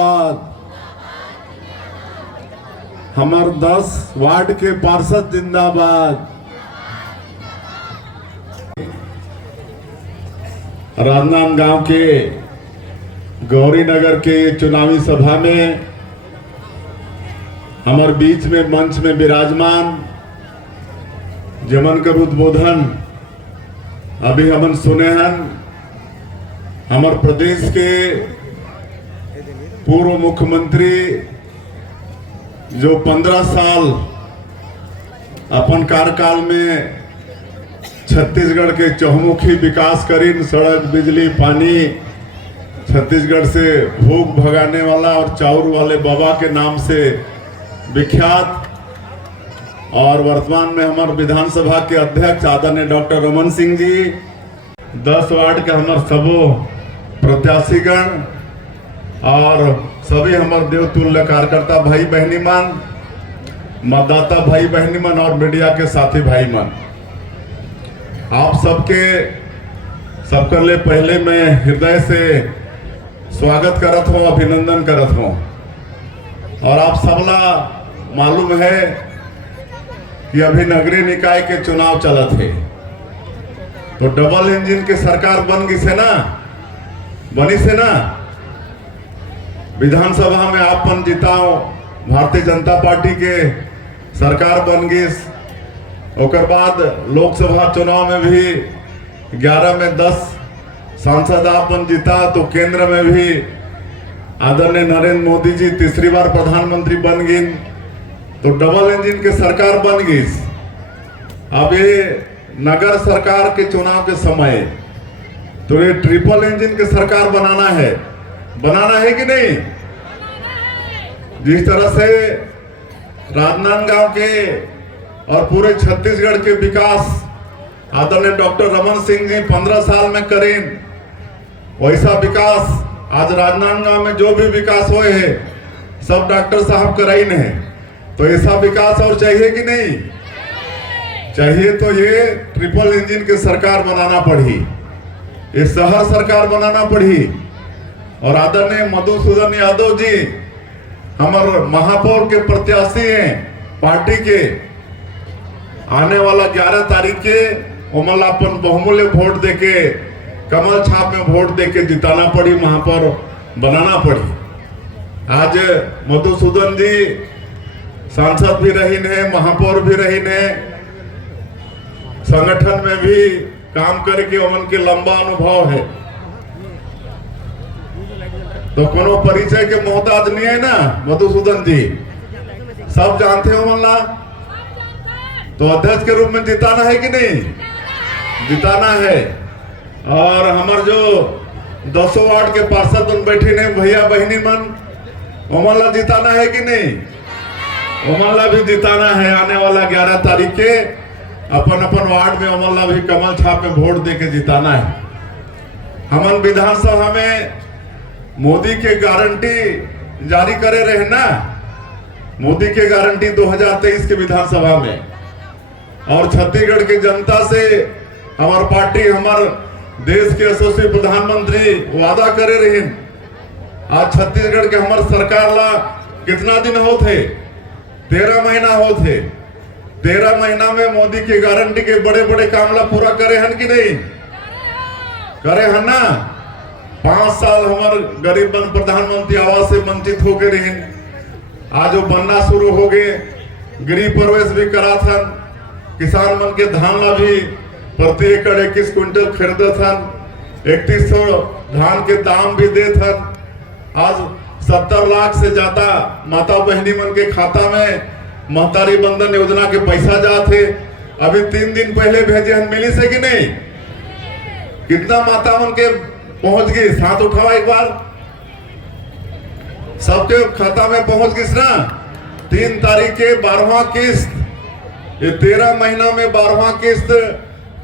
जिंदाबाद। हमार 10 वार्ड के पार्षद जिंदाबाद। राजनांदगांव के गौरी नगर के चुनावी सभा में हमारे बीच में मंच में विराजमान जमन कर उद्बोधन अभी हमन सुने हैं। हमारे प्रदेश के पूर्व मुख्यमंत्री जो 15 साल अपन कार्यकाल में छत्तीसगढ़ के चहुमुखी विकास करीन, सड़क, बिजली, पानी, छत्तीसगढ़ से भूख भगाने वाला और चाउर वाले बाबा के नाम से विख्यात, और वर्तमान में हमारे विधानसभा के अध्यक्ष आदरणीय डॉक्टर रमन सिंह जी, 10 वार्ड के हमारे सबो प्रत्याशीगण और सभी हमारे देवतुल्य कार्यकर्ता भाई बहनी मन, मतदाता भाई बहनी मन और मीडिया के साथी भाई मन, आप सबके लिए पहले मैं हृदय से स्वागत करत हूँ, अभिनंदन करत हूँ। और आप सबला मालूम है कि अभी नगरीय निकाय के चुनाव चलत है, तो डबल इंजन के सरकार बन गई से ना, बनी से ना। विधानसभा में आपन जिताओ, भारतीय जनता पार्टी के सरकार बन गई। ओकर बाद लोकसभा चुनाव में भी 11 में 10 सांसद आपन जीता, तो केंद्र में भी आदरणीय नरेंद्र मोदी जी तीसरी बार प्रधानमंत्री बन गई, तो डबल इंजन के सरकार बन गई। अब ये नगर सरकार के चुनाव के समय तो ये ट्रिपल इंजन के सरकार बनाना है कि नहीं। जिस तरह से राजनांदगांव के और पूरे छत्तीसगढ़ के विकास आदरणीय डॉक्टर रमन सिंह जी 15 साल में करें, वैसा विकास आज राजनांदगांव में जो भी विकास हुए है सब डॉक्टर साहब कराई ने। तो ऐसा विकास और चाहिए कि नहीं चाहिए, तो ये ट्रिपल इंजन की सरकार बनाना पड़ी, ये शहर सरकार बनाना पड़ी। और आदरणीय मधुसूदन यादव जी हमारे महापौर के प्रत्याशी हैं पार्टी के, आने वाला 11 तारीख के उमल अपन बहुमूल्य वोट देके, कमल छाप में वोट देके जिताना पड़ी, महापौर बनाना पड़ी। आज मधुसूदन जी सांसद भी रही ने, महापौर भी रही ने, संगठन में भी काम करके उनके लंबा अनुभव है, तो कोनो परिचय के मोहताज नहीं है ना मधुसूदन जी, सब जानते हो मल्ला। तो अध्यक्ष के रूप में जिताना है कि नहीं, जिताना है। और हमारे जो 200 वार्ड के पार्षद उन बैठे ने भैया बहनी मन, उमल्ला जिताना है कि नहीं, उमल्ला भी जिताना है। आने वाला 11 तारीख के अपन वार्ड में उमल्ला भी कमल छाप में वोट देके जिताना है। हमन विधानसभा में मोदी के गारंटी जारी करे रहे ना, मोदी के गारंटी 2023 के विधानसभा में, और छत्तीसगढ़ की जनता से हमार पार्टी, हमार देश के यशस्वी प्रधानमंत्री वादा करे रहे। आज छत्तीसगढ़ के हमार सरकार ला कितना दिन होते, 13 महीना होते। 13 महीना में मोदी की गारंटी के बड़े बड़े काम ला पूरा करे हन कि नहीं करे हन ना। 5 साल हमार गरीब बन प्रधानमंत्री आवास से वंचित हो गए रहे, आज वो बनना शुरू हो गए। गृह प्रवेश भी करा था, किसान मन के धान ला भी प्रति एकड़ 21 क्विंटल खरीदे था, 3100 धान के दाम भी दे था। आज 70 लाख से ज्यादा माता बहनी मन के खाता में महतारी बंधन योजना के पैसा जाते। अभी 3 दिन पहले भेजे हम, मिली से कि नहीं, कितना माता मन के पहुंच गई, हाथ उठावा एक बार, सबके खाता में पहुंच गई ना। 3 तारीख के 12वां किस्त, ये 13 महीना में 12वां किस्त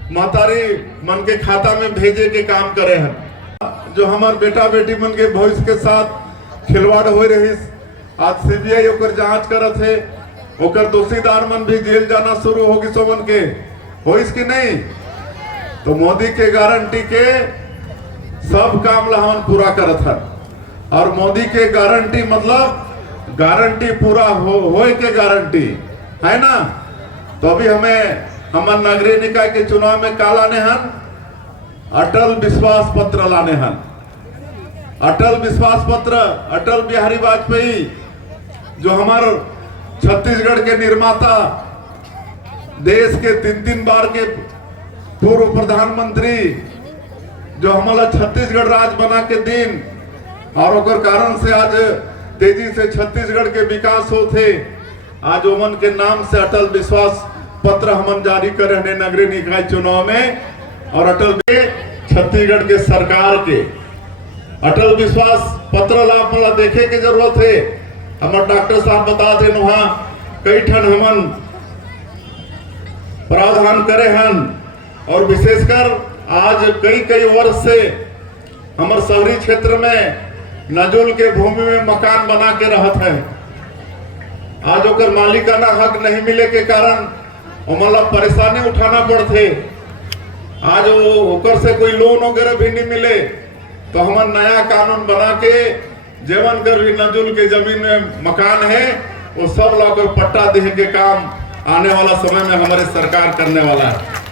महतारी मन के खाता में भेजे के काम करे हैं। जो हमारे बेटा बेटी मन के भविष्य के साथ खिलवाड़ हो रही, आज सीबीआई ओकर जांच करत है, ओकर दोषीदार मन भी जेल जाना शुरू होगी, सो मन के होइस कि नहीं। तो मोदी के गारंटी के सब काम ला हम पूरा करत है। और मोदी के गारंटी मतलब गारंटी पूरा होए के गारंटी है ना। तो अभी हमें हमारे नगरीय निकाय के चुनाव में का लाने हन, अटल विश्वास पत्र लाने हन। अटल विश्वास पत्र, अटल बिहारी वाजपेयी जो हमारे छत्तीसगढ़ के निर्माता, देश के 3 बार के पूर्व प्रधानमंत्री, जो हमारा छत्तीसगढ़ राज्य बना के दिन और ओकर कारण से आज तेजी से छत्तीसगढ़ के विकास होते। आज ओमन के नाम से अटल विश्वास पत्र हमन जारी करे हैं नगरीय निकाय चुनाव में। और अटल के छत्तीसगढ़ के सरकार के अटल विश्वास पत्र ला मला देखे के जरूरत है। हमारे डॉक्टर साहब बता थे वहां कई ठन हमन प्रावधान करे हन और विशेषकर आज कई वर्ष से हमारे शहरी क्षेत्र में नजुल के भूमि में मकान बना के रहत है। आज ओकर मालिकाना हक नहीं मिले के कारण हमला परेशानी उठाना पड़ते। आज ओकर से कोई लोन वगैरह भी नहीं मिले तो हम नया कानून बना के जेवन कर भी नजुल के जमीन में मकान है वो सब लोग पट्टा देने के काम आने वाला समय में हमारे सरकार करने वाला है।